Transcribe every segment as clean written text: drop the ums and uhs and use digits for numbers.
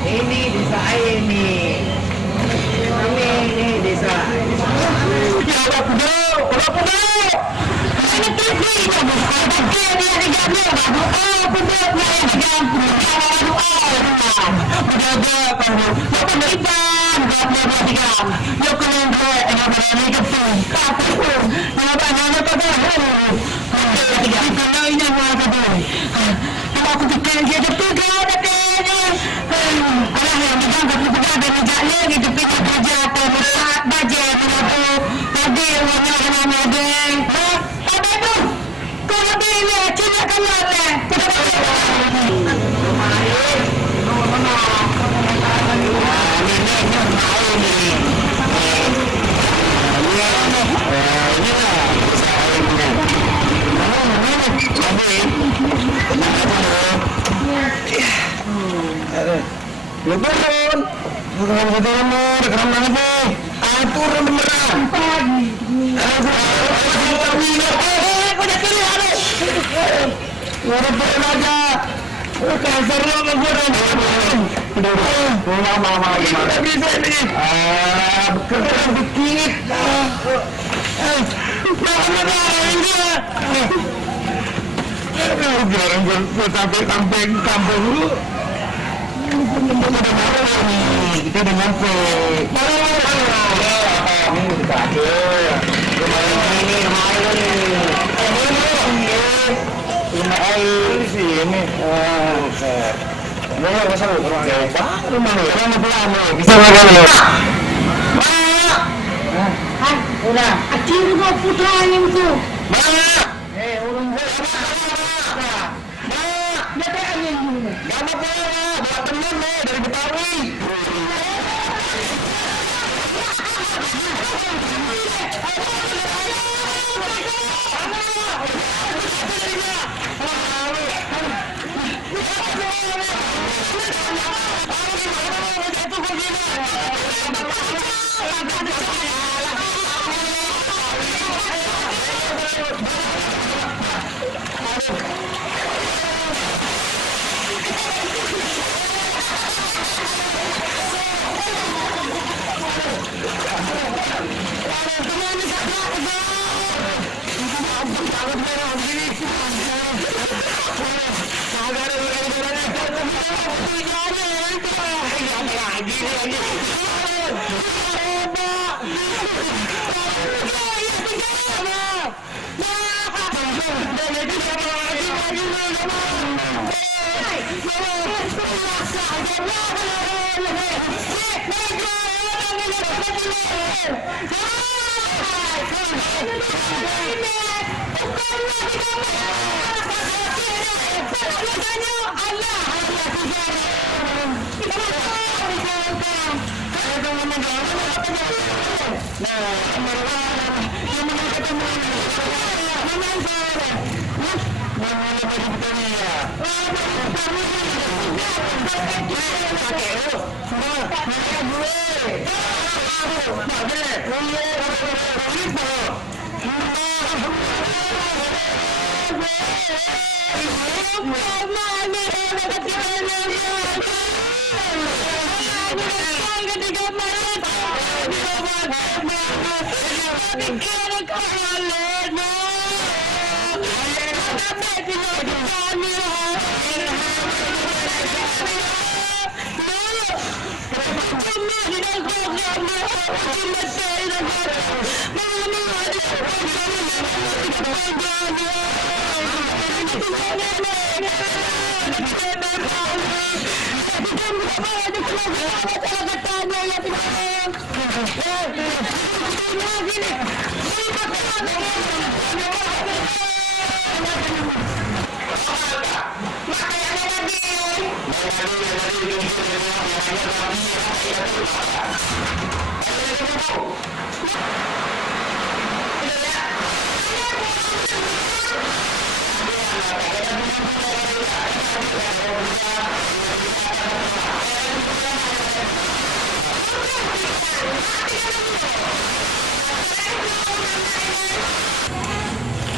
Ini desa ini. Ini desa. Turun, rekam lagi. Turun beneran. Udah turun aja. Kasar lo sama gue dong. Mama gimana? Bisa nih. Bekerja dikit. Jangan dia. Biarin gue sampai kampung dulu. Kita udah nyampe. Ini udah terakhir. Rumah air di sini. Rumah masa lu? Rumah lu. Bisa nggak? Udah. Acil juga putranya itu. Mana? Urung gue. Dia angin dulu. Gak mau buat temen dari Betawi.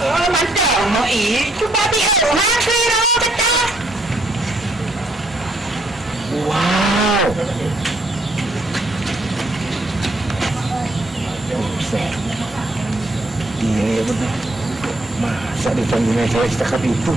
Mantap, no cuba bio, masih lo betul. Wow. Buset. Iya benar. Masa dipanggilnya cewek cakep itu?